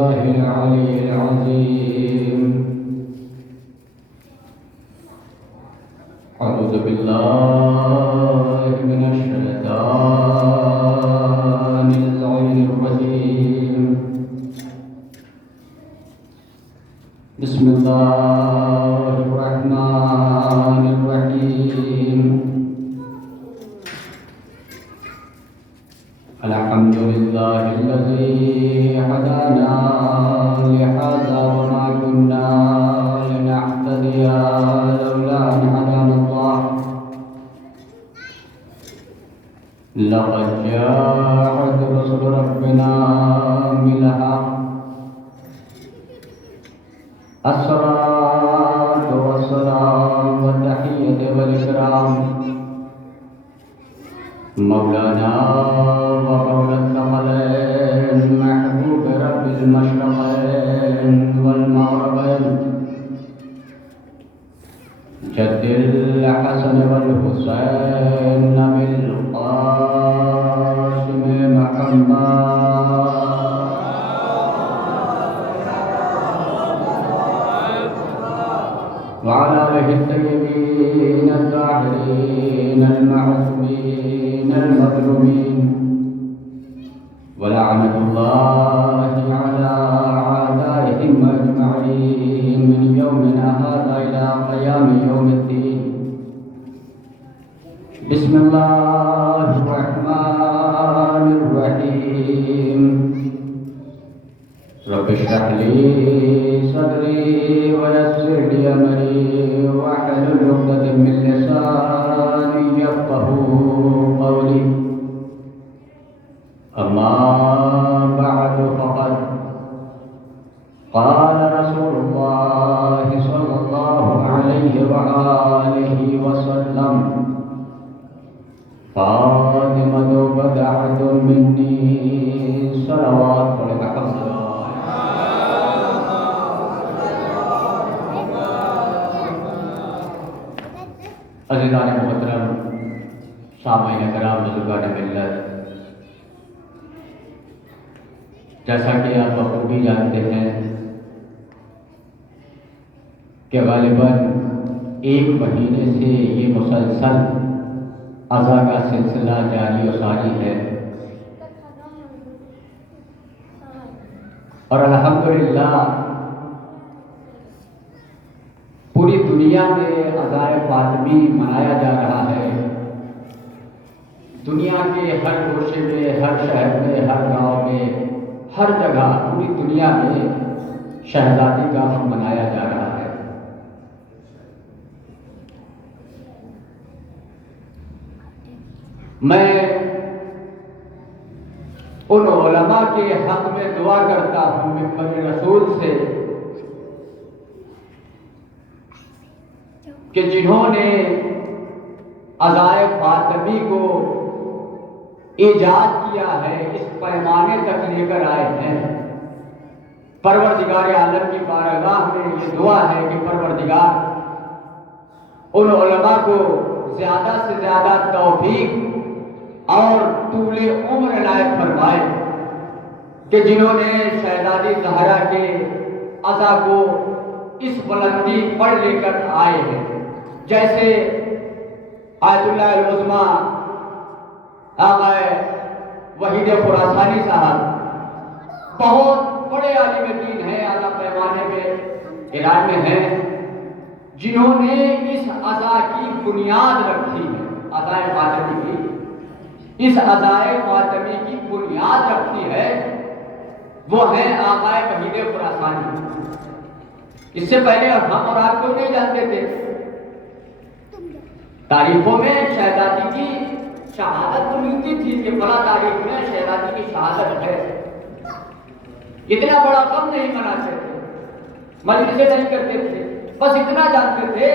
بالله العلي العظيم. أعوذ بالله من الشيطان اللعين الرجيم. بسم الله الرحمن الرحيم. الحمد لله الذي هدانا لهذا وما كنا لنهتدي لولا أن هدانا الله. لقد جاءت رسل ربنا بالحق. الصلاة والسلام والتحية والإكرام مولانا ومولى الثقلين محبوب رب المشرقين والمغربين جد الحسن والحسين بالقاسم محمد وعلى آله الطيبين الطاهرين المعصومين المظلومين ولعنة الله على أعدائهم أجمعين من يومنا هذا إلى قيام يوم الدين. بسم الله الرحمن الرحيم. رب اشرح لي صدري ويسر لي أمري واحلل عقدة من لساني يفقهوا قولي. أما بعد فقد قال رسول الله صلى الله عليه وآله وسلم فاطمة بضعة مني صلوات محمد. عزیزان محترم، سامعین کرام، بزرگان ملت، جیسا کہ آپ بخوبی جانتے ہیں کہ غالباً ایک مہینے سے یہ مسلسل عزا کا سلسلہ جاری و ساری ہے، اور الحمدللہ پوری دنیا میں عزائے فاطمی منایا جا رہا ہے. دنیا کے ہر گوشے میں، ہر شہر میں، ہر گاؤں میں، ہر جگہ پوری دنیا میں شہزادی کا غم منایا جا رہا ہے. میں ان علماء کے حق میں دعا کرتا ہوں ممبر رسول سے کہ جنہوں نے عزائے فاطمی کو ایجاد کیا ہے، اس پیمانے تک لے کر آئے ہیں. پروردگار عالم کی بارگاہ میں یہ دعا ہے کہ پروردگار ان علماء کو زیادہ سے زیادہ توفیق اور طول عمر عنایت فرمائے کہ جنہوں نے شہزادی زہرا کے عزا کو اس بلندی پر لے کر آئے ہیں. جیسے آیت اللہ العظمیٰ آقا وحید خراسانی صاحب بہت بڑے عالم دین ہیں، اعلیٰ پیمانے میں ایران میں ہیں، جنہوں نے اس عزا کی بنیاد رکھی ہے. عزائے فاطمی کی، اس عزائے فاطمی کی بنیاد رکھی ہے، وہ ہیں آقا وحید خراسانی. اس سے پہلے ہم اور آپ کو نہیں جانتے تھے. تاریخوں میں شہزادی کی شہادت تو ملتی تھی کہ فلاں تاریخ میں شہزادی کی شہادت ہے. اتنا بڑا غم نہیں مناتے تھے، مجلسیں نہیں کرتے تھے، بس اتنا جانتے تھے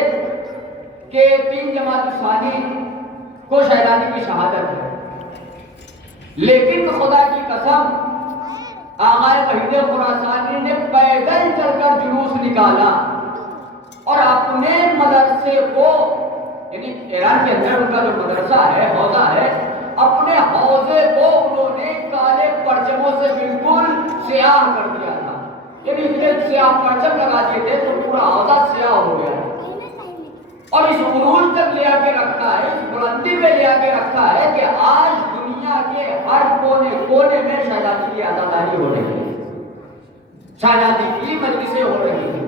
کہ 3 جمادی الثانی کو شہزادی کی شہادت ہے. لیکن خدا کی قسم آقا وحید خراسانی نے پیدل چل کر جلوس نکالا اور اپنے مدرسے کو، یعنی ایران کے اندر ان کا جو مدرسہ ہے، حوضہ ہے، اپنے حوضے کو انہوں نے کالے پرچموں سے بالکل سیاہ کر دیا تھا. یعنی اتنے سیاہ پرچم لگا دیے تھے تو پورا عہدہ سیاہ ہو گیا اور اس عروج تک لے آ کے رکھا ہے، اس بلندی پہ لے آ کے رکھا ہے کہ آج دنیا کے ہر کونے کونے میں شہزادی کی عزاداری ہو رہی ہے، شہزادی کی مجلسیں ہو رہی ہیں۔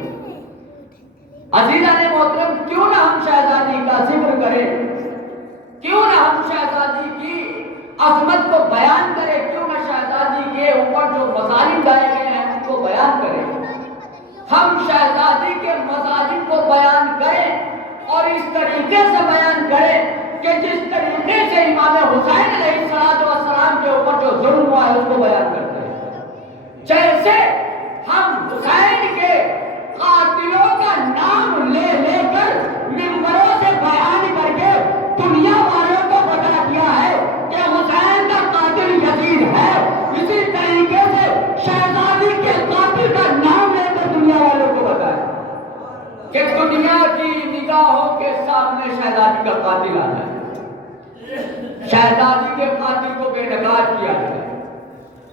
عزیزان محترم، کیوں نہ ہم شہزادی کا ذکر کریں، کیوں نہ ہم شہزادی کی عظمت کو بیان کریں، کیوں نہ شہزادی کے اوپر جو مظالم ڈالے گئے ہیں ان کو بیان کریں۔ ہم شہزادی کے مظالم کو بیان کریں اور اس طریقے سے بیان کریں کہ جس طریقے سے امام حسین علیہ السلام کے اوپر جو ظلم ہوا ہے اس کو بیان کرتے ہیں۔ جیسے ہم حسین کے قاتلوں کا نام لے لے کر ممبروں سے بیان کر کے دنیا والوں کو بتا دیا ہے کہ حسین کا قاتل یزید ہے، اسی طریقے سے شہزادی کے قاتل کا نام لے کر دنیا والوں کو بتائیں کہ دنیا کی نگاہوں کے سامنے شہزادی کا قاتل آ جائے، شہزادی کے قاتل کو بے نقاب کیا جائے۔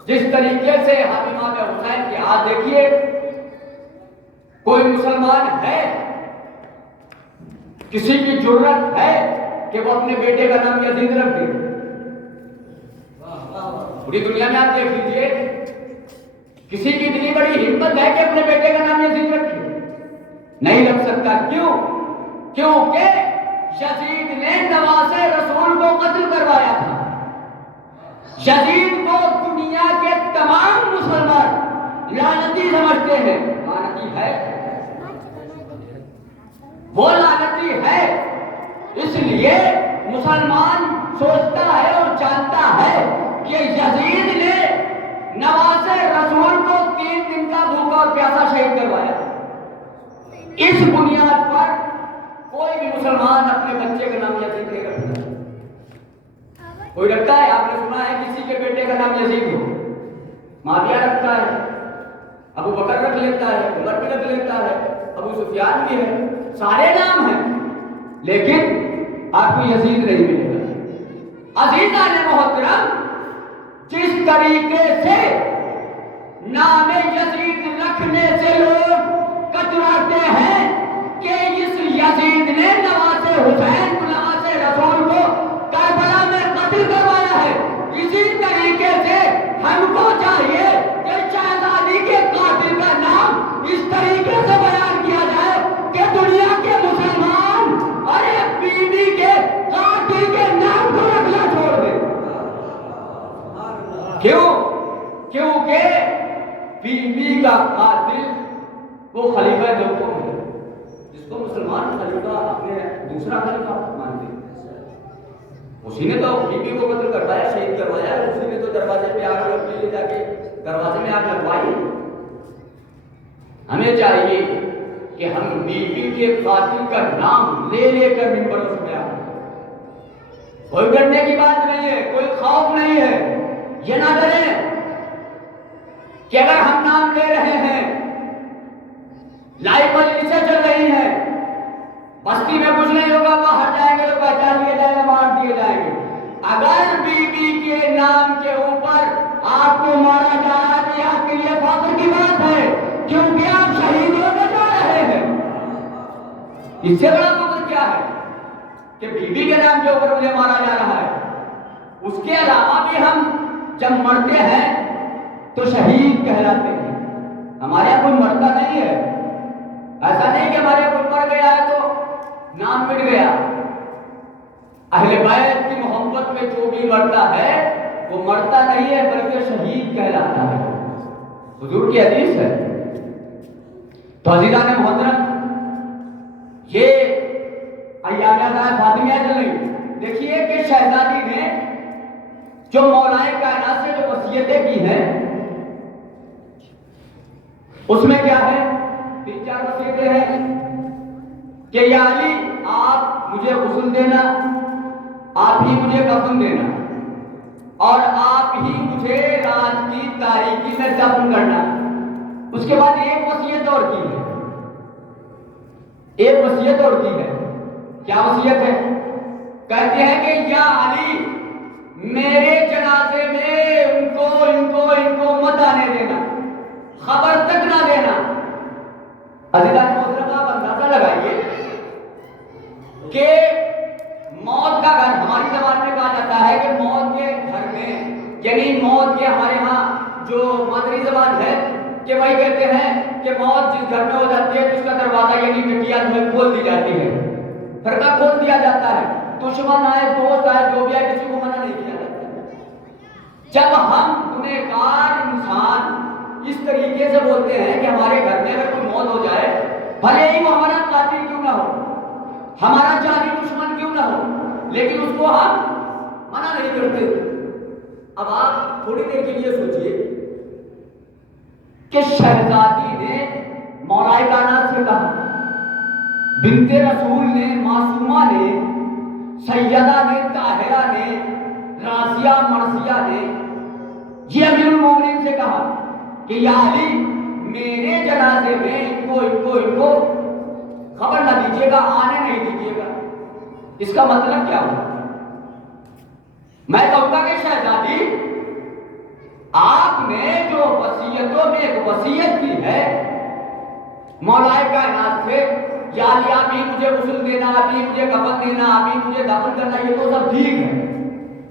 جس طریقے سے ہم امام حسین کے ہاتھ دیکھیے، کوئی مسلمان ہے، کسی کی جرت ہے کہ وہ اپنے بیٹے کا نام یزید رکھ دے؟ پوری دنیا میں آپ دیکھ لیجئے، کسی کی اتنی بڑی ہمت ہے کہ اپنے بیٹے کا نام یزید رکھے؟ نہیں رکھ سکتا۔ کیوں؟ کیونکہ یزید نے نواز رسول کو قتل کروایا تھا۔ یزید کو دنیا کے تمام مسلمان لعنتی سمجھتے ہیں، لعنتی ہے، وہ لعنتی ہے، اس لیے مسلمان سوچتا ہے اور جانتا ہے کہ یزید نے نواز رسول کو 3 دن کا بھوکا اور پیاسا شہید کروایا۔ اس بنیاد پر کوئی بھی مسلمان اپنے بچے کا نام یزید نہیں رکھتا۔ کوئی رکھتا ہے؟ آپ نے سنا ہے کسی کے بیٹے کا نام یزید ہو؟ معاویہ رکھتا ہے، ابو بکر رکھ لیتا ہے، عمر بھی رکھ لیتا ہے، ابو سفیان بھی ہے، سارے نام ہیں، لیکن آپ کو یزید نہیں ملے گا۔ عزیزان محترم، جس طریقے سے نام یزید رکھنے سے لوگ کتراتے ہیں کہ اس یزید نے نواز حسین نواز رسول کو کربلا میں قتل کروایا ہے، اسی طریقے سے ہم کو چاہیے کہ شہزادی کے قاتل کا نام اس طریقے سے بیان کیا جائے کہ دنیا کے مسلمان اور ایک بیوی کے قاتل کے نام کو رکھنا چھوڑ دیں۔ کیوں؟ کیونکہ بیوی کا قاتل وہ خلیفہ دوم ہے، جس کو مسلمان خلیفہ اپنے دوسرا خلیفہ مانتے ہیں، اسی نے تو بیوی کو قتل کروایا، شہید کروایا، اسی نے تو دروازے پہ آگ لے جا کے دروازے میں آگ لگوائی۔ ہمیں چاہیے کہ ہم بیوی کے قاتل کا نام لے لے کر ممبروں سے بیان کریں۔ کوئی ڈرنے کی بات نہیں ہے، کوئی خوف نہیں ہے، یہ نہ ڈریں کہ اگر ہم نام لے رہے ہیں، لائیو مجلسیں چل رہی ہیں، بستی میں کچھ نہیں ہوگا، باہر جائیں گے تو پہچان لیے جائیں گے، مار دیے جائیں گے۔ اگر بیوی کے نام کے اوپر آپ کو مارا جا رہا ہے تو آپ کے لیے فخر کی بات ہے، کیونکہ آپ شہید ہونے جا رہے ہیں۔ اس سے بڑا فخر کیا ہے کہ بیوی کے نام کے اوپر مجھے مارا جا رہا ہے؟ اس کے علاوہ بھی ہم جب مرتے ہیں تو شہید کہلاتے ہیں۔ ہمارے یہاں کوئی مرتا نہیں ہے، ایسا نہیں کہ ہمارے یہاں کوئی مر گیا ہے تو نام مٹ گیا۔ اہل بیت کی محبت میں جو بھی مرتا ہے وہ مرتا نہیں ہے بلکہ شہید کہلاتا ہے، حضور کی حدیث ہے۔ تو عزیزان محترم، یہ ایامیہ فاطمیہ چل رہی، دیکھیے کہ شہزادی نے جو مولائے کائنات سے جو وصیتیں کی ہیں اس میں کیا ہے؟ 3-4 وصیتیں ہیں کہ یا علی آپ مجھے غسل دینا، آپ ہی مجھے کفن دینا، اور آپ ہی مجھے رات کی تاریکی میں دفن کرنا۔ اس کے بعد ایک وصیت اور کی ہے، ایک وصیت اور کی ہے۔ کیا وصیت ہے؟ کہتے ہیں کہ یا علی میرے جنازے میں ان کو مت آنے دینا، خبر تک نہ دینا۔ عزیزان محترم آپ اندازہ لگائیے کہ موت کا گھر، ہماری زبان میں کہا جاتا ہے کہ موت کے گھر میں، یعنی موت کے ہمارے ہاں جو مادری زبان ہے کہ وہی کہتے ہیں کہ موت جس گھر میں ہو جاتی ہے تو اس کا دروازہ یعنی ٹکیا جو کھول دی جاتی ہے، پردہ کھول دیا جاتا ہے، دشمن آئے دوست آئے جو بھی آئے کسی کو منع نہیں کیا جاتا۔ جب ہم گنہگار انسان اس طریقے سے بولتے ہیں کہ ہمارے گھر میں اگر کوئی موت ہو جائے، بھلے ہی وہ ہمارا قاتل کیوں نہ ہو، ہمارا جانی دشمن کیوں نہ ہو، لیکن اس کو ہم منع نہیں کرتے۔ اب آپ تھوڑی دیر کے لیے سوچئے کہ شہزادی نے مولا کائنات سے کہا، بنت رسول نے، معصومہ نے، سیدہ نے، طاہرہ نے، راسیہ مرثیہ نے یہ امیر المومنین سے کہا کہ یا علی میرے جنازے میں ان کو خبر نہ دیجیے گا، آنے نہیں دیجیے گا۔ اس کا مطلب کیا ہوا؟ میں کہوں گا کہ شہزادی آپ نے جو وصیتوں میں ایک وصیت کی ہے مولا کائنات سے، یا علی آپ ہی مجھے غسل دینا، آپ ہی مجھے کفن دینا، آپ ہی مجھے دفن کرنا، یہ تو سب ٹھیک ہے،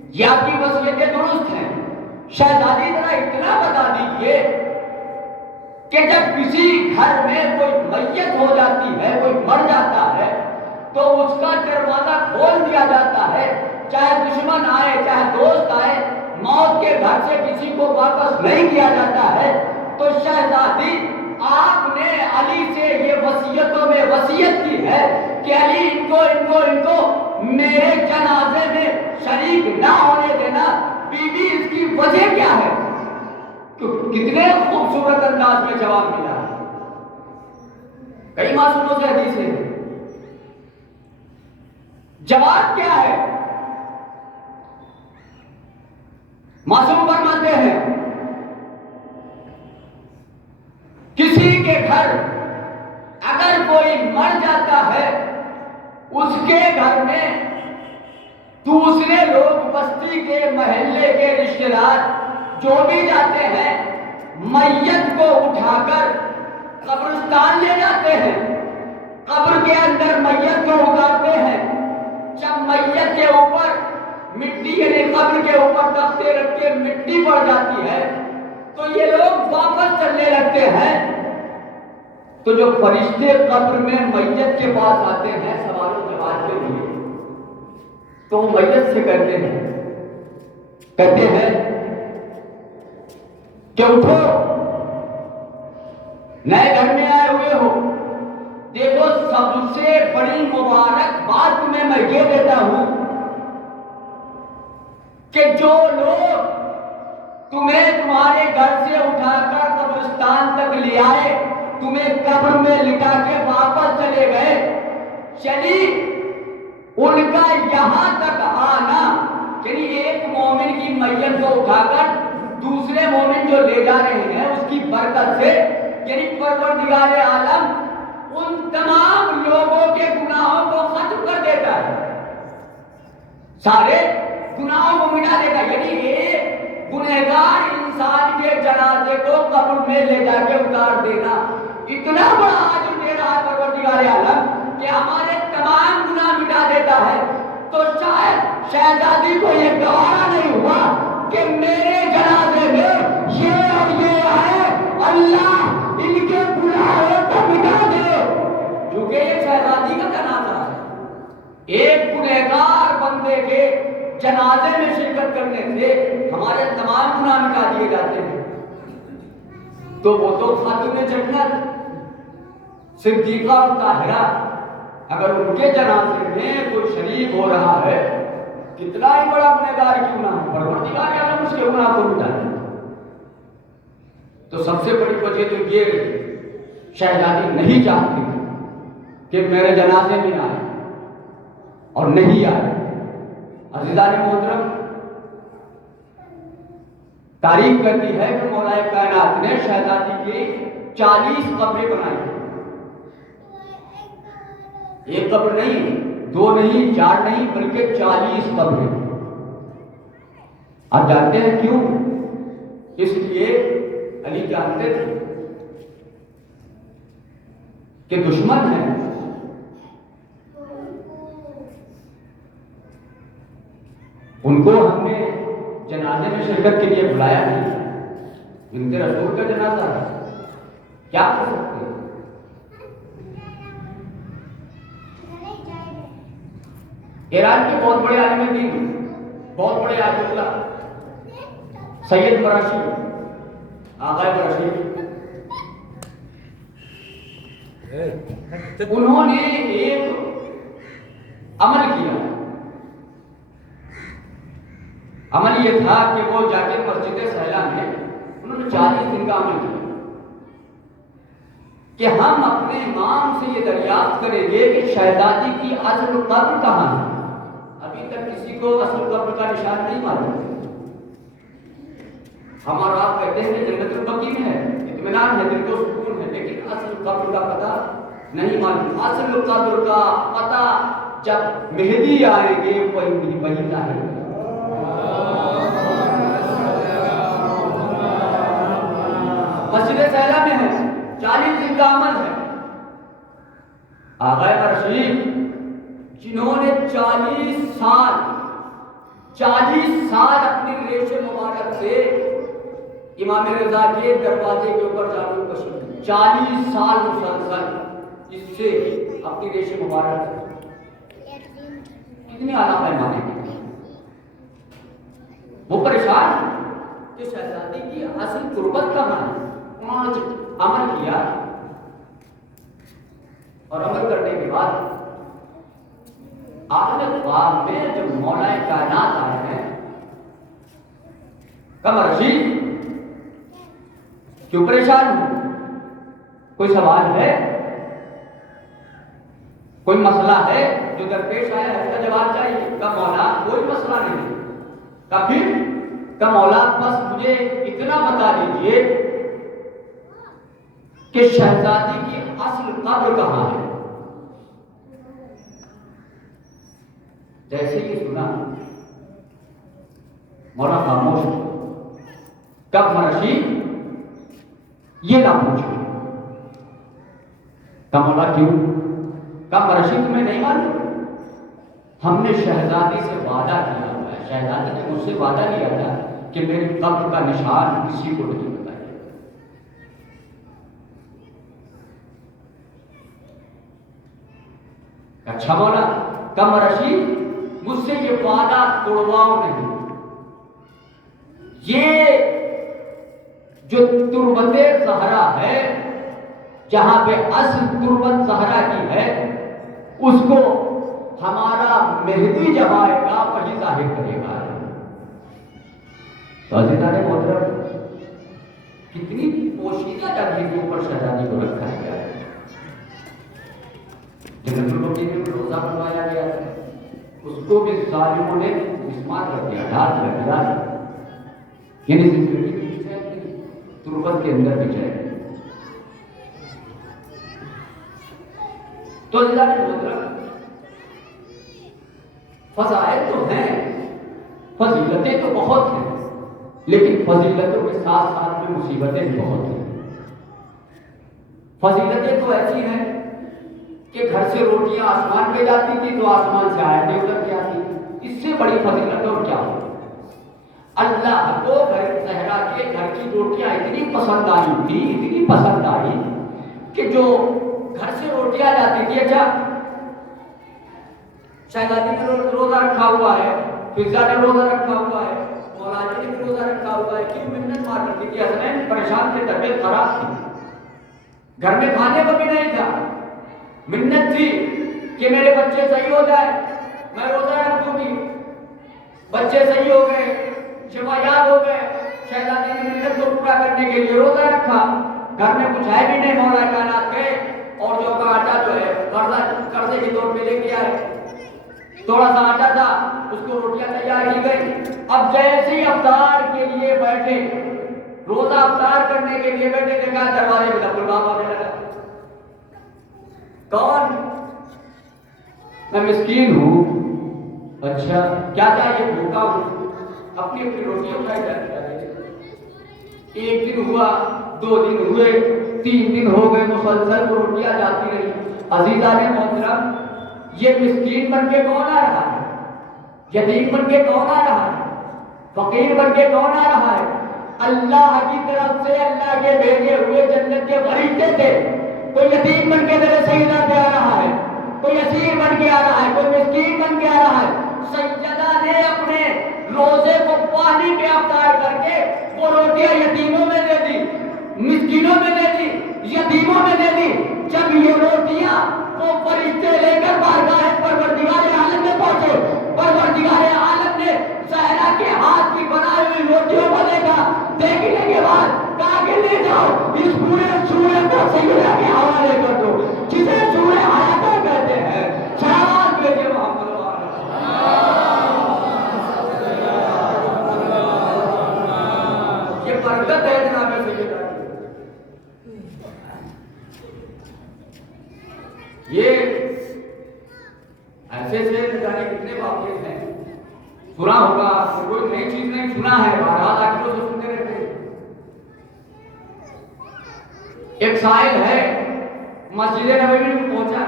یہ آپ کی وصیتیں درست ہیں۔ شہزادی ذرا اتنا بتا دیجئے کہ جب کسی گھر میں کوئی میت ہو جاتی ہے، کوئی مر جاتا ہے تو اس کا دروازہ کھول دیا جاتا ہے، چاہے دشمن آئے چاہے دوست آئے، موت کے گھر سے کسی کو واپس نہیں کیا جاتا ہے۔ تو شہزادی آپ نے علی سے یہ وصیتوں میں وصیت کی ہے کہ علی ان کو میرے جنازے میں شریک نہ ہونے دینا۔ بیوی اس کی وجہ کیا ہے؟ کتنے خوبصورت انداز میں جواب ملا۔ کئی معصوموں سے حدیث ہے، جواب کیا ہے؟ معصوم فرماتے ہیں کسی کے گھر اگر کوئی مر جاتا ہے، اس کے گھر میں دوسرے لوگ بستی کے محلے کے رشتہ دار جو بھی جاتے ہیں، میت کو اٹھا کر قبرستان لے جاتے ہیں، قبر کے اندر میت کو اتارتے ہیں، جب میت کے اوپر مٹی یعنی قبر کے اوپر تختے رکھ کے مٹی پڑ جاتی ہے تو یہ لوگ واپس چلنے لگتے ہیں۔ تو جو فرشتے قبر میں میت کے پاس آتے ہیں سوال و جواب کے لیے، تو میت سے کہتے ہیں کہ اٹھو، نئے گھر میں آئے ہوئے ہو، دیکھو سب سے بڑی مبارک بات تمہیں میں یہ دیتا ہوں کہ جو لوگ تمہیں تمہارے گھر سے اٹھا کر قبرستان تک لے آئے، تمہیں قبر میں لٹا کے واپس چلے گئے، یعنی ان کا یہاں تک آنا، یعنی ایک مومن کی میت کو اٹھا کر دوسرے مومن جو لے جا رہے ہیں اس کی برکت سے، یعنی پروردگار عالم ان تمام لوگوں کے گناہوں کو ختم کر دیتا ہے، سارے گناہوں کو مٹا دیتا ہے۔ یعنی ایک گنہگار انسان کے جنازے کو قبر میں لے جا کے اتار دینا اتنا بڑا اجر دے رہا ہے پروردگار عالم کہ ہمارے تمام گناہ مٹا دیتا ہے۔ تو شاید شہزادی کو یہ گوارا نہیں ہوا کہ میرے جنازے میں یہ اور یہ آئے، اللہ ان کے گناہوں کو مٹا دے، کیونکہ یہ شہزادی کا جنازہ ہے۔ ایک گنہگار بندے کے جنازے میں شرکت کرنے سے ہمارے تمام گناہ مٹا دیے جاتے ہیں۔ تو وہ تو خاتون جنت صدیقہ اور طاہرہ، اگر ان کے جنازے میں کوئی شریک ہو رہا ہے، کتنا ہی بڑا گنہگار کیوں نہ ہو، پروردگار عالم اس کے گناہ کو مٹا دے۔ تو سب سے بڑی وجہ تو یہ شہزادی نہیں چاہتی کہ میرے جنازے میں آئے اور نہیں آئے۔ عزیزان محترم، تاریخ کہتی ہے کہ مولا کائنات نے شہزادی کی 40 قبریں بنائی، ایک قبر نہیں، 2 نہیں، 4 نہیں، بلکہ 40 قبریں۔ آپ جانتے ہیں کیوں؟ اس لیے علی جانتے تھے کہ دشمن ہیں، ان کو ہم نے جنازے میں شرکت کے لیے بلایا نہیں، ان کے رسول کا جنازہ ہے، کیا کر سکتے ہیں؟ ایران کے بہت بڑے عالم دین، بہت بڑے آیت اللہ سید براشی، آقا براشی، انہوں نے ایک عمل کیا۔ عمل یہ تھا کہ وہ جا کے مسجد سہلا میں انہوں نے 40 دن کا عمل کیا کہ ہم اپنے امام سے یہ دریافت کریں گے کہ شہزادی کی اصل قبر کہاں ہے۔ ابھی تک کسی کو اصل قبر کا نشان نہیں معلوم۔ ہمارا آپ کہتے ہیں کہ جنت البقیع میں ہے، اطمینان ہے، دل کو سکون ہے، لیکن اصل قبر کا پتہ نہیں معلوم۔ اصل قبر کا پتہ جب مہدی آئیں گے وہی ظاہر ہوگا۔ مسجد سہلا میں ہے، 40 دن کا عمل ہے۔ آقا براشی جنہوں نے 40 سال اپنی ریش مبارک سے امام رضا کے دروازے کے اوپر جانو کشی، 40 سال مسلسل اس سے اپنی ریش مبارک سے، کتنے اعلیٰ پیمانے کی وہ پریشان کہ شہزادی کی اصل قربت کہاں ہے۔ انہوں نے عمل کیا اور عمل کرنے کے بعد عالم خواب میں جب مولا کائنات آئے ہیں، قمر رشید کیوں پریشان ہو؟ کوئی سوال ہے، کوئی مسئلہ ہے جو درپیش آیا ہے، اس کا جواب چاہیے۔ کا مولا کوئی مسئلہ نہیں، کا پھر کا مولا بس مجھے اتنا بتا دیجئے کہ شہزادی کی اصل قبر کہاں ہے۔ جیسے ہی سنا مولا خاموش، کب مرشی یہ نہ پوچھو۔ کب مولا کیوں؟ کب مرشی تمہیں نہیں معلوم؟ ہم نے شہزادی سے وعدہ کیا ہوا ہے، شہزادی نے مجھ سے وعدہ کیا تھا کہ میری قبر کا نشان کسی کو نہیں بتائے۔ اچھا مولا، کم رشید مجھ سے یہ وعدہ توڑواؤ نہیں۔ یہ جو تربت زہرا ہے، جہاں پہ اصل تربت زہرا کی ہے، اس کو ہمارا مہدی جب آئے گا وہی ظاہر کرے گا۔ تو عزیزان محترم، کتنی پوشیدہ جگہ کے اوپر شہزادی کو رکھا گیا ہے۔ جنت البقیع میں روزہ بنوایا گیا تھا، اس کو بھی ظالموں نے مسمار کر دیا، ڈال کر دیا، یعنی زندگی کی تربت کے اندر بچائے۔ تو عزیزان محترم، فضائل تو ہیں، فضیلتیں تو بہت ہیں، لیکن فضیلتوں کے ساتھ ساتھ میں مصیبتیں بھی بہت ہیں۔ فضیلتیں تو ایسی ہیں کہ گھر سے روٹیاں آسمان پہ جاتی تھی تو آسمان سے آیتیں اتر کے آتی تھی، اس سے بڑی فضیلت اور کیا ہو۔ اللہ کو زہرا کے گھر کی روٹیاں اتنی پسند آئی تھی، اتنی پسند آئی کہ جو گھر سے روٹیاں جاتی تھی، اچھا شہزادی نے روزہ رکھا ہوا ہے، فضا نے روزہ رکھا ہوا ہے، مولا علی نے روزہ رکھا ہوا ہے، کیوں منت مار رکھی تھی؟ حسنین پریشان تھے، طبیعت خراب تھی، گھر میں کھانے کو بھی نہیں تھا، منت تھی کہ میرے بچے صحیح ہو جائے، میں روزہ رکھوں گی۔ بچے صحیح ہو گئے، شفایاب ہو گئے، شہزادی نے منت کو پورا کرنے کے لیے روزہ رکھا۔ گھر میں کچھ ہے بھی نہیں، مولا کائنات گئے اور جو کا آٹا جو ہے قرضے کے طور پہ لے کے آئے، تھوڑا سا آٹا تھا، اس کو روٹیاں تیار کی گئی۔ اب جیسے ہی افطار کے لیے بیٹھے، روزہ افطار کرنے کے لیے بیٹھے، دیکھا دروازے پہ دبل باب ہونے لگا۔ کون؟ میں مسکین ہوں۔ اچھا کیا چاہیے؟ بھوکا ہوں، اپنی اپنی روٹی اٹھائی جاتی ہے۔ ایک دن ہوا، 2 دن ہوئے، 3 دن ہو گئے مسلسل روٹیاں جاتی رہی. عزیزان محترم یہ مسکین بن کے کون آ رہا ہے؟ یتیم بن کے کون آ رہا ہے؟ فقیر بن کے کون آ رہا ہے؟ اللہ کی طرف سے اللہ کے بھیجے ہوئے جنت کے فرشتے تھے. کوئی یتیم بن کے میرے سیدہ پہ آ رہا ہے, کوئی اسیر بن کے آ رہا ہے, کوئی مسکین بن کے آ رہا ہے. سیدہ نے اپنے روزے کو پانی پہ افطار کر کے وہ روٹیاں یتیموں میں دے دی, مسکینوں میں دے دی, یتیموں میں دے دی. جب یہ روٹیاں وہ فرشتے لے کر بارگاہ پروردگار عالم میں پہنچے, پروردگار عالم نے زہرا کے ہاتھ کی بنائی ہوئی روٹیوں کو دیکھا. دیکھنے کے بعد کہا کہ لے جاؤ اس پورے سورے کو سیدہ کے حوالے کر دو, جسے سورہ حیاتہ کہتے ہیں. شہباز بھیجے محمد یہ برکت ہے جناب سیدہ. یہ ایسے سے جانے کتنے واقعے ہیں, سنا ہوگا, کوئی نئی چیز نہیں سنا ہے, بہرحال آج تو سنتے رہتے ہیں. ایک سائل ہے مسجد نبوی میں پہنچا.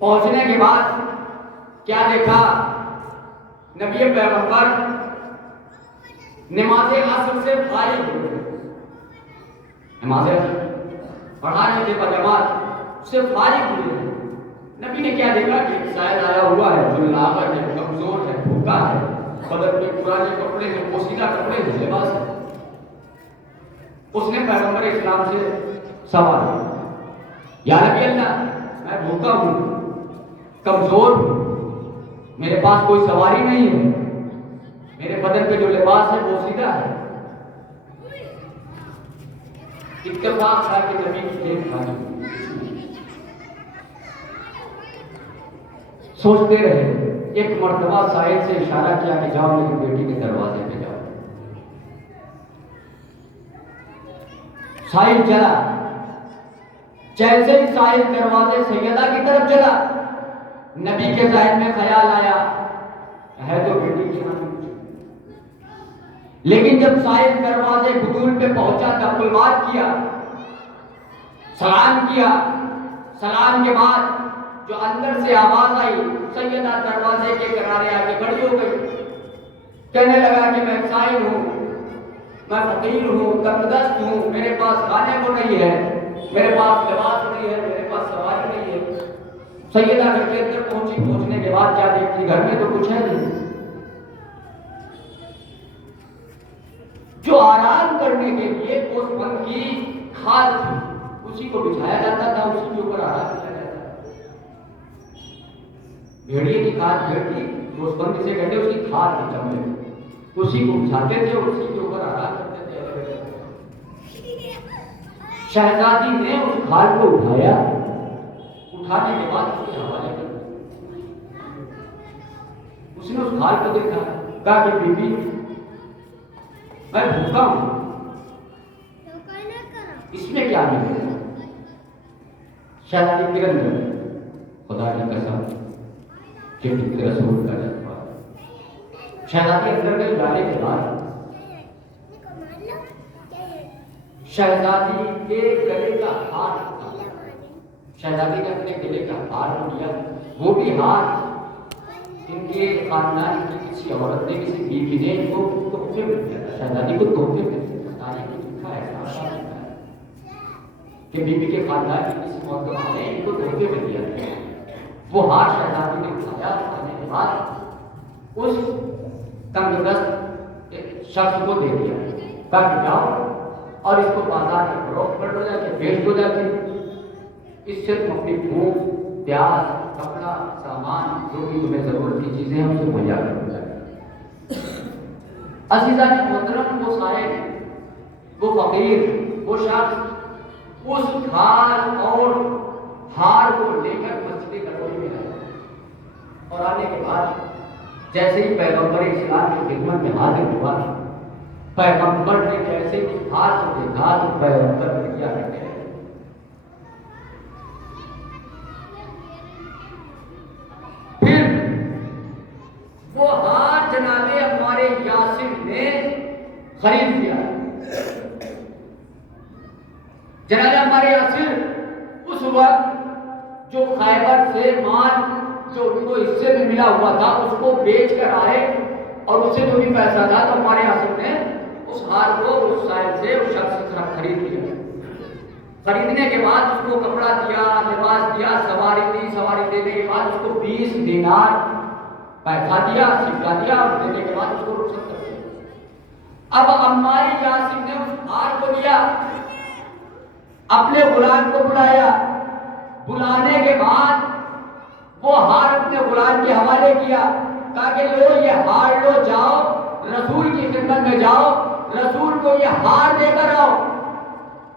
پہنچنے کے بعد کیا دیکھا, نبی پیغمبر نماز عصر سے فارغ ہوئے, نماز عصر پڑھا رہے تھے بجماعت, سے فارغ ہوئے. نبی نے کیا دیکھا کہ ایک سائل آیا ہوا ہے جو لاغر ہے, کمزور ہے, بھوکا ہے, بدن میں پرانے کپڑے ہیں, پوشیدہ کپڑے ہیں, لباس ہے. اس نے پیغمبر اسلام سے سوال کیا, یا نبی اللہ میں بھوکا ہوں, کمزور ہوں, میرے پاس کوئی سواری نہیں ہے, میرے بدن پہ جو لباس ہے پوشیدہ ہے. اتفاق تھا کہ نبی کی دیکھ کھانی. سوچتے رہے. ایک مرتبہ سائل سے اشارہ کیا کہ جاؤ میری بیٹی کے دروازے پہ جاؤ. سائل چلا. جیسے ہی سائل دروازے سیدہ کی طرف چلا, نبی کے ذہن میں خیال آیا ہے تو بیٹی کی ہاں. لیکن جب سائل دروازے بدول پہ پہنچا, دبلوات کیا, سلام کیا, سلام کے بعد جو اندر سے آواز آئی, سیدہ دروازے کے کنارے آ کے کھڑی ہو گئی. کہنے لگا کہ میں سائل ہوں, میں فقیر ہوں, تنگدست ہوں, میرے پاس کھانے کو نہیں ہے, میرے پاس لباس نہیں ہے, میرے پاس سواری نہیں ہے. سیدہ گھر کے اندر پہنچی. پہنچنے کے بعد کیا دیکھتی, گھر میں تو کچھ ہے نہیں. جو آرام کرنے کے لیے اس پن کی کھال تھی, اسی کو بچھایا جاتا تھا, اسی کے اوپر آرام کیا جاتا تھا. بھیڑیے کی کھال, بھیڑ کی روزبند سے کہتے اس کی کھال کی چمڑے, اسی کو بچھاتے تھے, اسی کے اوپر آرام کرتے تھے. شہزادی نے اس کھال کو اٹھایا, اٹھانے کے بعد اس کے حوالے کر دیا. اس نے اس کھال کو دیکھا, کہا کہ بی بی میں بھوکا ہوں, اس میں کیا نہیں. شہزادی کرن گئی, خدا کی قسم کہ رسول کا جذبہ. شہزادی اندر گئی. جانے کے بعد شہزادی کے گلے کا ہار تھا. شہزادی نے اپنے گلے کا ہار لیا. وہ بھی ہار ان کے خاندان کی کسی عورت نے, کسی بیوی نے ان کو تحفے میں دیا تھا. شہزادی کو تحفے میں دیا تھا. تاریخ میں لکھا ہے کہ بیوی کے خاندان کی کسی محترمہ نے ان کو تحفے میں دیا تھا. وہ ہار شہزادی نے اٹھایا. اٹھانے کے بعد اس تنگدست شخص کو دے دیا, کہا کہ جاؤ اور اس کو بازار میں فروخت کر دو, جا کے بیچ دو جا کے. اس سے تم اپنی بھوک, پیاس, کپڑا, سامان, جو بھی تمہیں ضرورت کی چیزیں ہیں اسے مہیا کر دو. عزیزان محترم, وہ سائل, وہ فقیر, وہ شخص اس کھال اور ہار کو لے کر مسجد نبوی میں آیا. اور آنے کے بعد جیسے ہی پیغمبر اسلام کی خدمت میں حاضر ہوا, پیغمبر نے جیسے ہی ہار کو دیکھا تو پیغمبر نے کیا کہتے ہیں, پھر وہ ہار جناب ہمارے یاسر نے خرید لیا. جناب ہمارے یاسر اس وقت جو خیبر سے مال جو ان کو حصے میں ملا ہوا تھا اس کو بیچ کر آئے اور اس سے جو بھی پیسہ تھا تو ہمارے یاسر نے اس ہار کو اس سائل سے اس شخص سے خرید لیا. خریدنے کے بعد اس کو کپڑا دیا، لباس دیا، سواری دی. سواری دینے کے بعد اس کو 20 دینار پیسہ دیا، سکہ دیا اور دینے کے بعد اس کو رخصت کر دیا. اب عمار یاسر نے اس ہار کو لیا، اپنے غلام کو بلایا. بلانے کے بعد وہ ہار اپنے غلام کے حوالے کیا، کہا کہ لو یہ ہار لو، جاؤ رسول کی خدمت میں جاؤ، رسول کو یہ ہار دے کر آؤ.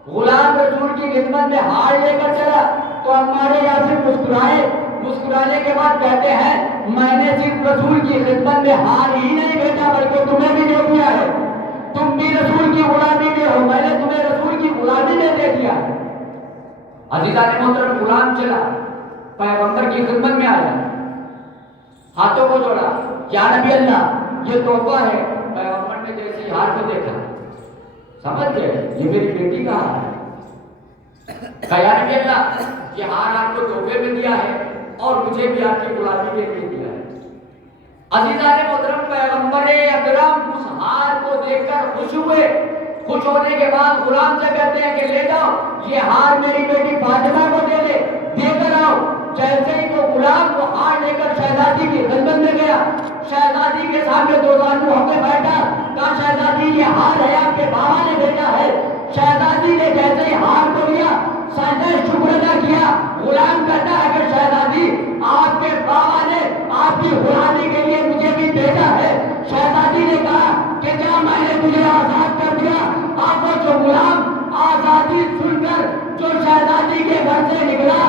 غلام رسول کی خدمت میں ہار لے کر چلا تو ہمارے یاسر مسکرائے. مسکرانے کے بعد کہتے ہیں میں نے صرف رسول کی خدمت میں ہار ہی نہیں بھیجا بلکہ تمہیں بھی دے دیا ہے. تم بھی رسول کی غلامی میں ہو، میں نے تمہیں رسول کی غلامی میں دے دیا. عزیزان محترم غلام چلا پیغمبر کی خدمت میں آیا، ہاتھوں کو جوڑا، یا نبی اللہ یہ تحفہ ہے. پیغمبر نے جیسے ہی ہار کو دیکھا سمجھ گئے یہ میری بیٹی کا ہار ہے. کہا یا نبی اللہ یہ ہار آپ کو تحفے میں دیا ہے اور مجھے بھی آپ کی غلامی میں دے دیا ہے. عزیزان محترم پیغمبر اکرم اس ہار کو دیکھ کر خوش ہوئے. خوش ہونے کے بعد غلام سے کہتے ہیں کہ لے جاؤ یہ ہار میری بیٹی فاطمہ کو دے کر آؤ. جیسے ہی وہ غلام وہ ہار لے کر شہزادی کی خدمت میں گیا، شہزادی کے سامنے دو بازو ہو کے بیٹھا، کہا شہزادی یہ ہار ہے آپ کے بابا نے بھیجا ہے. شہزادی نے جیسے ہی ہار کو لیا سجدہ شکر ادا کیا. غلام کہتا ہے کہ شہزادی آپ کے بابا نے آپ کی غلامی کے لیے مجھے بھی بھیجا ہے. شہزادی نے کہا کہ کیا میں نے تجھے آزاد کر دیا؟ آپ وہ جو غلام آزادی سن کر جو شہزادی کے گھر سے نکلا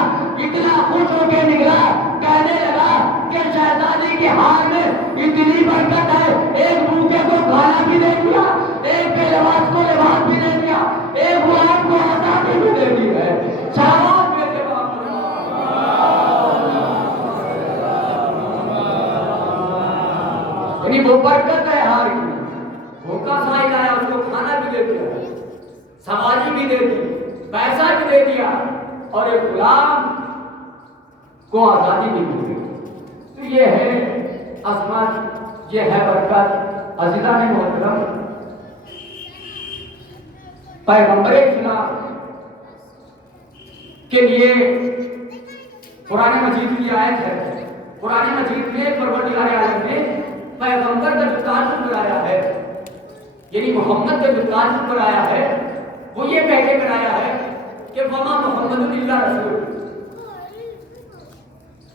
اتنا خوش ہو کے نکلا، کہنے لگا کہ شہزادی کے ہار میں اتنی برکت ہے، ایک بھوکے کو کھانا بھی دے دیا، ایک بے لباس کو لباس بھی دے دیا، ایک غلام کو آزادی بھی دے دی ہے. شہباز بیٹے یعنی وہ برکت ہے ہار کی. بھوکا سائل آیا اس کو کھانا بھی دے دیا، سواری بھی دے دی، پیسہ بھی دے دیا اور ایک غلام کو آزادی بھی دی. تو یہ ہے عظمت، یہ ہے برکت. عزیزان محترم پیغمبر اسلام کے لیے قرآن مجید کی آیت ہے. قرآن مجید میں پروردگار عالم نے پیغمبر کا جو تعارف کرایا ہے، یعنی محمد کا جو تعارف کرایا ہے وہ یہ کہہ کے کرایا ہے کہ وما محمد الا رسول.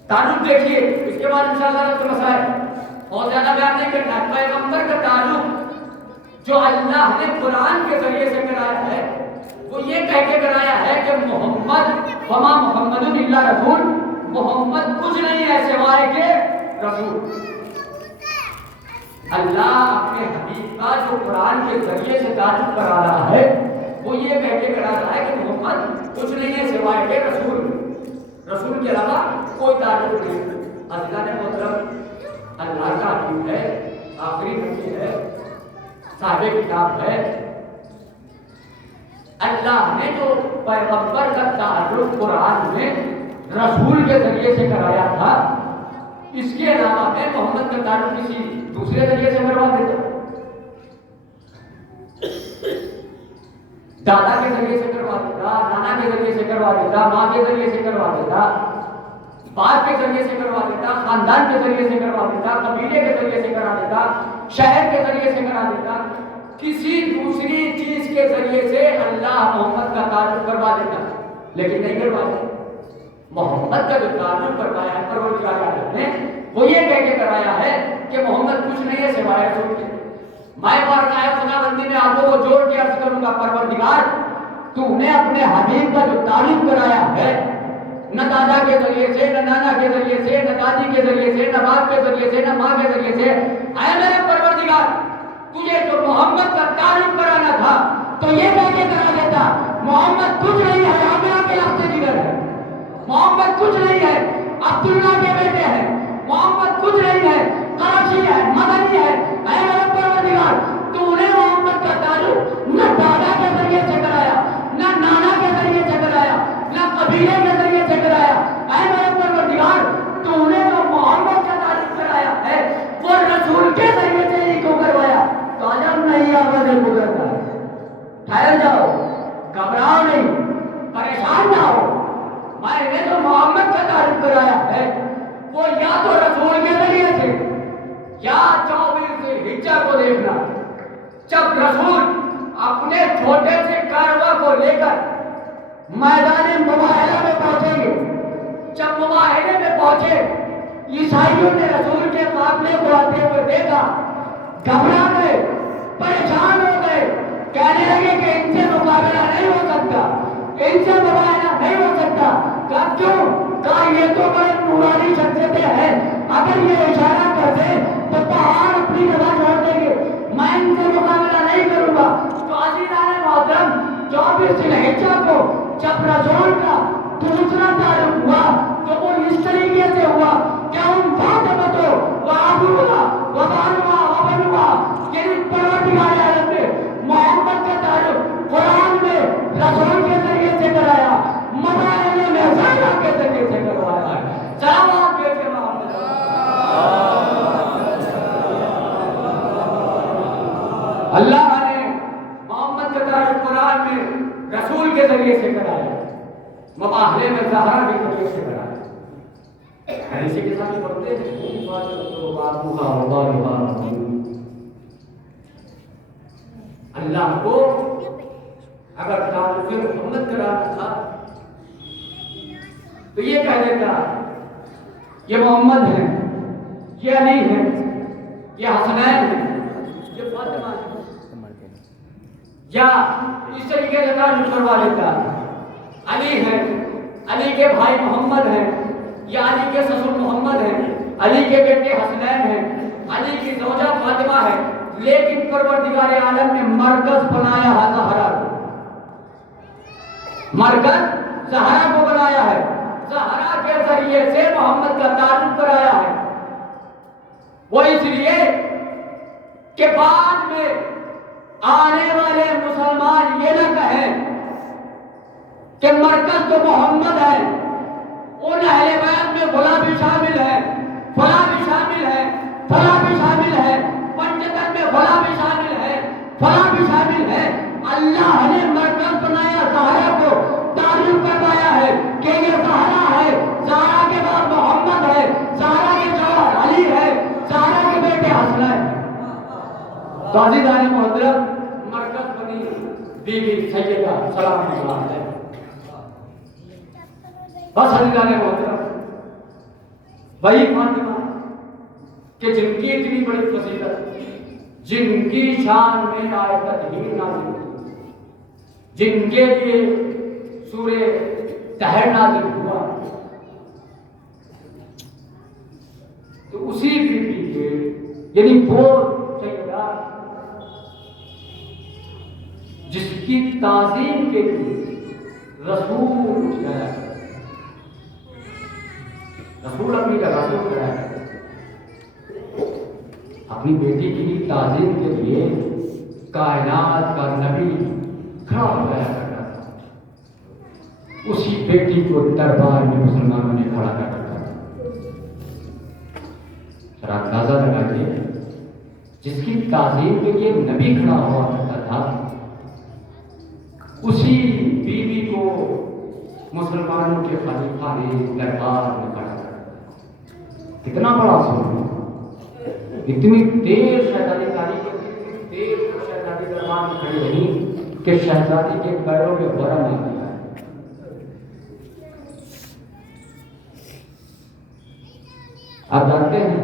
تعلق دیکھیے، اس کے بعد انشاءاللہ رب کے مسائل بہت زیادہ بیان نہیں کرنا. پیغمبر کا تعلق جو اللہ نے قرآن کے ذریعے سے کرایا ہے وہ یہ کہہ کے کرایا ہے کہ محمد وما محمد الا رسول، محمد کچھ نہیں ہے سوائے کہ رسول. اللہ اپنے حبیب کا جو قرآن کے ذریعے سے تعلق کرا رہا ہے وہ یہ کہہ کے کرا رہا ہے کہ محمد کچھ نہیں ہے سوائے کہ رسول. رسول کے علاوہ کوئی تعلق نہیں. عزیزان محترم اللہ کا حبیب ہے، آخری نبی ہے، صاحب کتاب ہے. اللہ نے جو پیغمبر کا تعلق قرآن میں رسول کے ذریعے سے کرایا تھا، اس کے علاوہ میں محمد کا تعلق کسی دوسرے ذریعے سے کروا دیتا، دادا کے ذریعے سے کروا دیتا، نانا کے ذریعے سے کروا دیتا، ماں کے ذریعے سے کروا دیتا، باپ کے ذریعے سے کروا دیتا، خاندان کے ذریعے سے کروا دیتا، قبیلے کے ذریعے سے کرا دیتا، شہر کے ذریعے سے کرا دیتا، کسی دوسری چیز کے ذریعے سے اللہ محمد کا تعلق کروا دیتا، لیکن نہیں کروایا. محمد کا جو تعلق کروایا ہے پروردگار عالم نے وہ یہ کہہ کے کرایا ہے کہ محمد کچھ نہیں ہے سوائے رسول کے. میں بارگاہ خدا بندی میں آنکھوں کو جوڑ کے عرض کروں گا پروردگار تو نے اپنے حبیب کا جو تعلق کرایا ہے نہ دادا کے ذریعے سے، نہ نانا کے ذریعے سے، نہ دادی کے ذریعے سے، نہ باپ کے ذریعے سے، نہ ماں کے ذریعے سے، اے میرے پروردگار تجھے جو محمد کا تعلق کرانا تھا تو یہ کہہ کے کرا دیتا محمد کچھ نہیں ہے، عامرہ کے لفظ جگر ہے، محمد کچھ نہیں ہے، عبداللہ کے بیٹے ہیں، محمد کچھ نہیں ہے، قرشی ہے، مدنی ہے. اے میرے پروردگار تو نے محمد کا تعلق نہ دادا کے ذریعے سے کرایا، نہ نانا کے ذریعے گھبراؤ نہیں، پریشان نہ ہو، میں نے جو محمد کا تعارف کرایا ہے وہ یا تو رسول کے ذریعے سے یا 24 ذوالحجہ کو دیکھنا، جب رسول اپنے چھوٹے سے کارواں کو لے کر میدان مباہلہ میں پہنچیں گے، جب مباہلے میں پہنچے عیسائیوں نے رسول کے قافلے کو آتے ہوئے دیکھا، گھبرا گئے، پریشان ہو گئے، کہنے لگے کہ ان سے مقابلہ نہیں ہو سکتا، ان سے مباہلہ نہیں ہو سکتا۔ کہا کیوں؟ کہا یہ تو بڑے نورانی شخصیتیں ہیں، اگر یہ اشارہ کر دے تو پہاڑ اپنی جگہ چھوڑ دیں گے، میں ان سے مقابلہ نہیں کروں گا۔ تو عزیزان محترم 24 ذوالحجہ کو جب رسول کا دوسرا تعلق ہوا تو وہ اس طریقے سے ہوا کہ ان فاطمہ وعبدوہا وبانوہا وبنوہا، یعنی پروردگار عالم نے محمد کا تعلق قرآن میں رسول کے ذریعے سے کرایا، مباہلے میں زہرا کے ذریعے سے کروایا ہے۔ سلامات بیٹے محمد، اللہ نے محمد کا تعلق قرآن میں رسول کے ذریعے سے کرایا، مباہلے میں زہرا کے ذریعے سے کرایا۔ ایسے کے ساتھ پڑھتے ہیں اللہ کو اگر تعلق محمد کرانا تھا تو یہ کہہ دیتا یہ محمد ہے، یہ علی ہے، یہ حسنین ہے، یہ فاطمہ ہے، یا اس طریقے سے تعلق کروا لیتا علی ہے، علی کے بھائی محمد ہیں، یا علی کے سسر محمد ہیں، علی کے بیٹے حسنین ہیں، علی کی زوجہ فاطمہ ہے، لیکن پروردگار عالم نے مرکز بنایا ہے زہرا کو، مرکز زہرا کو بنایا ہے، زہرا کے ذریعے سے محمد کا تعلق کرایا ہے۔ وہ اس لیے کہ بعد میں آنے والے مسلمان یہ نہ کہیں کہ مرکز تو محمد ہے، ان اہل بیت میں فلاں بھی شامل ہے، فلاں بھی شامل ہے، فلاں بھی شامل ہے، پنجتن میں فلاں بھی شامل ہے، فلاں بھی شامل ہے۔ اللہ نے مرکز بنایا زہرا کو، تعلق کروایا ہے کہ یہ زہرا ہے، زہرا کے بعد محمد ہے، زہرا کے بعد علی ہے، زہرا کے بیٹے حسن ہے۔ تو عزیزان محترم مرکز بنی بی بی سیدہ سلام اللہ علیہ۔ بس عزیزان محترم وہی فاطمہ کہ جن کی اتنی بڑی فضیلت، جن کی شان میں آیت تطہیر نازل ہوئی، جن کے لیے سورہ طہر نازل ہوا، تو اسی بی بی کے یعنی وہ سیدہ جس کی تعظیم کے لیے رسول گیا، رسول اپنی جگہ سے اٹھ رہا ہے، اپنی بیٹی کی تعظیم کے لیے کائنات کا نبی کھڑا ہو گیا کرتا تھا، اسی بیٹی کو دربار میں مسلمانوں نے کھڑا کر رکھا تھا۔ ذرا اندازہ لگائیے، جس کی تعظیم کے لیے نبی کھڑا ہوا کرتا تھا، اسی بیوی کو مسلمانوں کے خلیفہ نے دربار میں کھڑا کر رکھا۔ کتنا بڑا ظلم، اتنی دیر شہزادی تاریخ، اتنی دیر شہزادی دربار میں کھڑی رہی کہ شہزادی کے پیروں میں ورم آ گیا ہے۔ آپ جانتے ہیں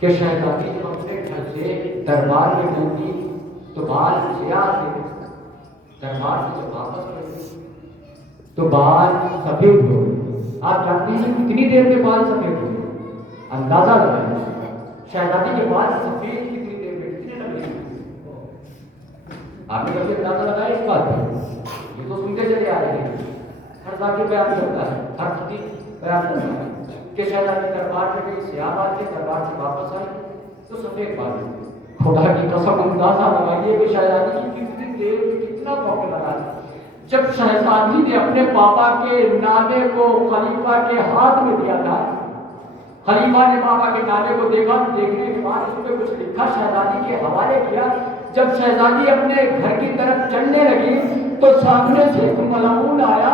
کہ شہزادی جب اپنے گھر سے دربار میں پہنچی تو بال سیاہ تھے، دربار سے جب واپس پڑی تو بال سفید ہو گئے۔ آپ جانتے ہیں کتنی دیر میں بال سفید ہوئے؟ اندازہ لگائیں، شہزادی کے بال سفید کتنی دیر میں، کتنے لمبے ہوئے؟ آپ نے کبھی اندازہ لگایا اس بات پر؟ یہ تو سنتے چلے آ رہے ہیں، ہر ذاکر بیان کرتا ہے، ہر خطیب بیان کرتا ہے کہ شہزادی دربار میں گئی، سیاہ بال کے دربار سے واپس آئی تو سفید بال ہوئے۔ خدا کی قسم اندازہ لگائیے کہ شہزادی کی کتنی دیر میں کتنا وقت لگا تھا۔ جب شہزادی نے اپنے پاپا کے نامے کو خلیفہ کے ہاتھ میں دیا تھا، خلیفہ نے پاپا کے نامے کو دیکھا، دیکھنے کے بعد اس میں کچھ لکھا، شہزادی کے حوالے کیا۔ جب شہزادی اپنے گھر کی طرف چلنے لگی تو سامنے سے ایک ملعون آیا،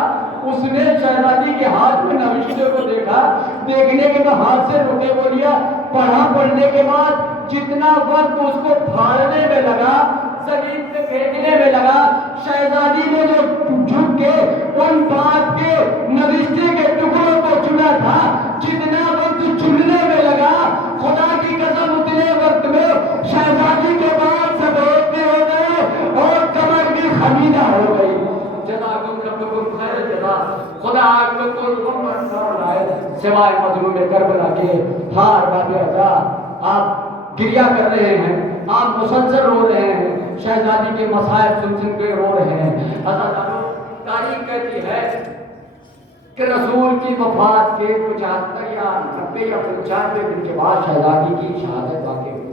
اس نے شہزادی کے ہاتھ میں نوشتے کو دیکھا، دیکھنے کے بعد ہاتھ سے روکے کو لیا، پڑھا، پڑھنے کے بعد جتنا وقت اس کو پھاڑنے میں لگا، زمین پہ پھینکنے میں لگا، شہزادی نے جو جھک کے ان بات کے نوشتے کے ٹکڑوں کو چنا تھا، جتنا وقت چننے میں لگا، خدا کی قسم اتنے وقت میں شہزادی کے بال سفید ہو گئے اور کمر بھی خمیدہ ہو گئی۔ جزاکم ربکم خیر جزا۔ خدا آپ کو کوئی عمر نہ لائے سوائے مظلوم کربلا کے۔ ہار باب ازا، آپ گریہ کر رہے ہیں، آپ مسلسل رو رہے ہیں، شہزادی کے مصائب سن سن کے رو رہے ہیں۔ تاریخ کہتی ہے کہ رسول کی وفات کے 75 یا 90 یا 95 دن کے بعد شہزادی کی شہادت واقع ہوئی۔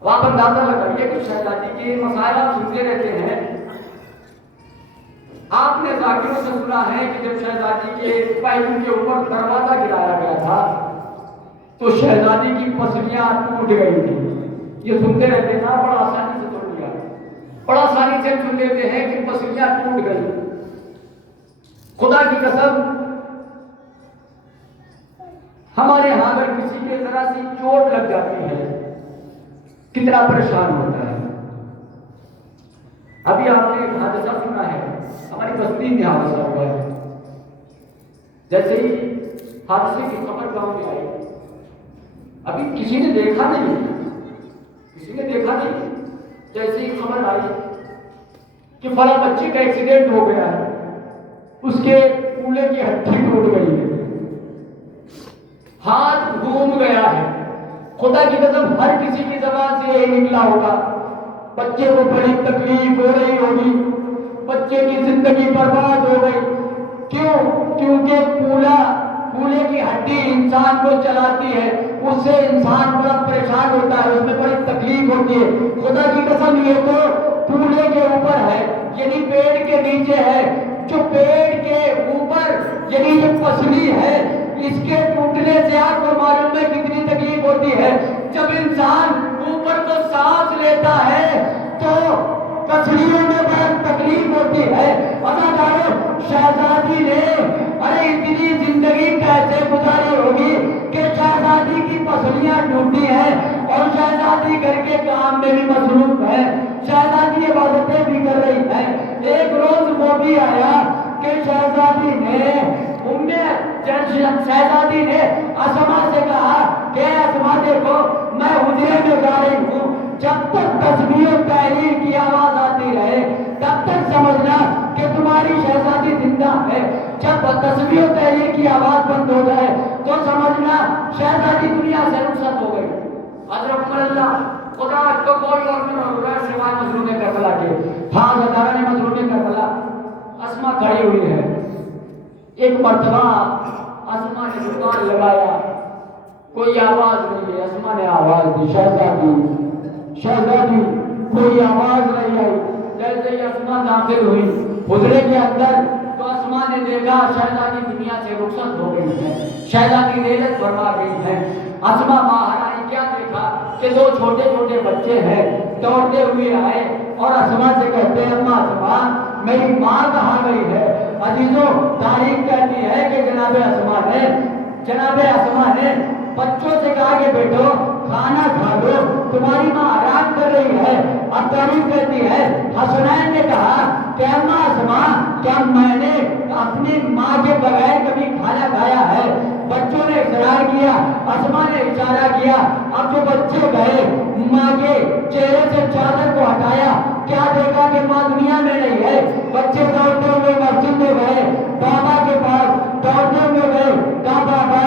اب آپ اندازہ لگائیے کہ شہزادی کے مسائل آپ سنتے رہتے ہیں، آپ نے ذاکروں سے سنا ہے کہ جب شہزادی کے پہلو کے اوپر دروازہ گرایا گیا تھا تو شہزادی کی پسلیاں ٹوٹ گئی تھی۔ یہ سنتے رہتے ہیں، بڑا آسانی سے توڑ دیا، بڑا آسانی سے سن لیتے ہیں کہ پسلیاں ٹوٹ گئی۔ خدا کی قسم ہمارے ہاں اگر کسی کے ذرا سی چوٹ لگ جاتی ہے کتنا پریشان ہوتا ہے۔ ابھی آپ نے ایک حادثہ سنا ہے، ہماری بستی میں حادثہ ہوا ہے۔ جیسے ہی حادثے کی خبر گاؤں میں آئی، ابھی کسی نے دیکھا نہیں، جیسے ہی خبر آئی کہ فلاں بچے کا ایکسیڈنٹ ہو گیا ہے، اس کے کولے کی ہڈی ٹوٹ گئی ہے، ہاتھ گھوم گیا ہے، خدا کی قسم ہر کسی کی زبان سے یہی نکلا ہوگا، بچے کو بڑی تکلیف ہو رہی ہوگی، بچے کی زندگی برباد ہو گئی۔ کیوں؟ کیونکہ کولے کی ہڈی انسان کو چلاتی ہے، اس سے انسان بڑا پریشان ہوتا ہے، اس میں بڑی تکلیف ہوتی ہے۔ خدا کی قسم یہ تو کولے کے اوپر ہے، یعنی پیڑ کے نیچے ہے، جو پیڑ کے اوپر یعنی جو پسلی ہے، اس کے ٹوٹنے سے آپ کو معلوم ہے کتنی تکلیف ہوتی ہے۔ جب انسان اوپر کو سانس لیتا ہے تو پسلیوں میں بہت تکلیف ہوتی ہے۔ شہزادی نے اتنی زندگی کیسے گزاری ہوگی کہ شہزادی کی پسلیاں ٹوٹی ہیں اور شہزادی گھر کے کام میں بھی مصروف ہے، شہزادی عبادتیں بھی کر رہی ہے۔ ایک روز وہ بھی آیا کہ شہزادی نے اسما سے کہا کہ اسما دیکھو میں حجرے میں جا رہی ہوں، جب تک تسبیح و تحلیل کی آواز آتی رہے تب تک سمجھنا کہ تمہاری شہزادی زندہ ہے، جب تسبیح و تحلیل کی آواز بند ہو جائے تو سمجھنا شہزادی دنیا سے رخصت ہو گئی۔ حضرت اللہ خدا کو کوئی اور نہیں ہو رہا سوائے مظلوم کربلا کے۔ ہاں ہزارہ نے مظلوم کربلا، اسما کھڑی ہوئی ہے۔ ایک مرتبہ اسما نے دکان لگایا، کوئی آواز نہیں ہے، اسما نے آواز دی، شہزادی، کوئی آواز نہیں آئی۔ جیسے ہی اسما داخل ہوئی حجرے کے اندر تو اسما نے دیکھا شہزادی دنیا سے رخصت ہو گئی ہے، شہزادی لیلت فرما گئی ہے۔ اسما باہر آئی، کیا دیکھا کہ دو چھوٹے چھوٹے بچے ہیں، دوڑتے ہوئے آئے اور اسما سے کہتے ہیں اماں اسما میری ماں کہاں گئی ہے؟ عزیزوں تاریخ کہتی ہے کہ جناب اسما نے بچوں سے کہا کہ بیٹو کھانا کھا لو، تمہاری ماں آرام کر رہی ہے۔ اب تاریخ کہتی ہے حسنین نے کہا کہ اماں اسما کیا میں نے اپنی ماں کے بغیر کبھی کھانا کھایا ہے؟ بچوں نے اصرار کیا، اسما نے اشارہ کیا۔ اب جو بچے گئے ماں کے چہرے سے چادر کو ہٹایا، کیا دیکھا کہ ماں دنیا میں نہیں ہے۔ بچے دوڑتے ہوئے مسجد میں گئے، بابا کے پاس دوڑتے ہوئے گئے، کہا بابا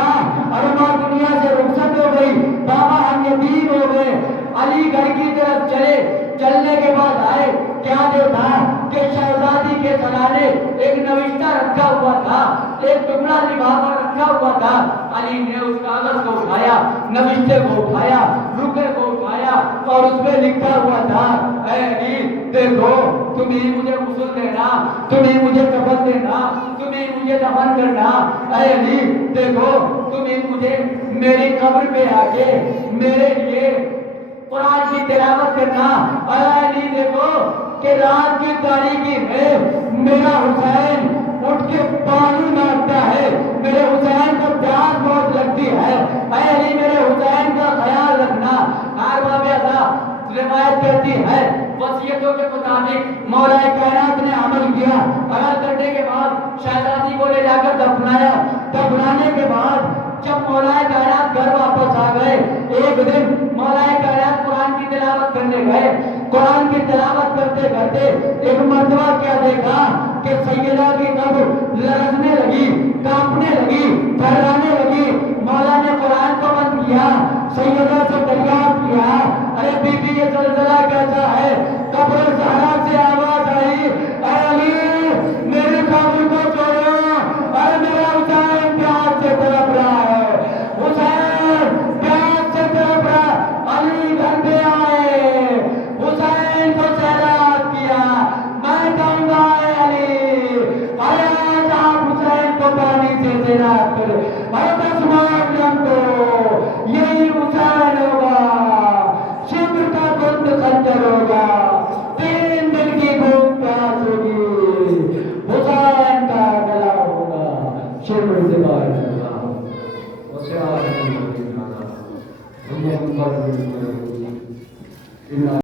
ارے ماں دنیا سے رخصت ہو گئی، بابا ہم یتیم ہو گئے۔ علی گھر کی طرف چلے، چلنے کے بعد آئے، کیا دیکھا کہ شہزادی کے سرانے ایک نوشتہ رکھا ہوا تھا، ایک ٹکڑا لفافہ رکھا ہوا تھا۔ علی نے اس کاغذ کو اٹھایا، نوشتے کو اٹھایا، رکے کو اٹھایا اور اس میں لکھا ہوا تھا اے علی دیکھو تمہیں مجھے غسل دینا، تمہیں مجھے کفن دینا، تمہیں مجھے دفن کرنا۔ اے علی دیکھو تمہیں مجھے میری قبر پہ آ کے میرے لیے قرآن کی تلاوت کرنا۔ اے علی دیکھو کہ رات کی تاریکی میں میرا حسین اٹھ کے پانی مانگتا ہے، میرے حسین کو پیاس بہت لگتی ہے، اے علی میرے حسین کا خیال رکھنا۔ ارباب اعضاء روایت کہتی ہے وصیتوں کے مطابق مولا کائنات نے عمل کیا، عمل کرنے کے بعد شہزادی کو لے جا کر دفنایا، دفنانے کے بعد جب مولا کائنات گھر واپس آ گئے، ایک دن مولا کائنات قرآن کی تلاوت کرنے گئے، قرآن کی تلاوت کرتے کرتے ایک مرتبہ کیا دیکھا کہ سیدہ کی قبر لرزنے لگی، کانپنے لگی، تھررانے لگی۔ مولا نے قرآن کو بند کیا، سیدہ سے دریافت کیا، ارے بی بی یہ زلزلہ کیسا ہے؟ قبر زہرا سے آواز آئی، اے علی میری قبر کو چھوڑو، اور میرا حسین پیاس سے تڑپ رہا ہے، حسین پیاس سے تڑپ رہا ہے۔ علی گھر پہ آئے، حسین کو سیراب کیا۔ میں کہوں گا اے علی، ارے آج آپ حسین کو پانی سے سیراب کرے، ارے دسمان جن کو یہی حسین ہوگا، شکر کا گند خنجر ہوگا، 3 دن کی بھوک پیاس ہوگی، حسین کا گلا ہوگا، شکر سے باہر ہوگا، اسے آج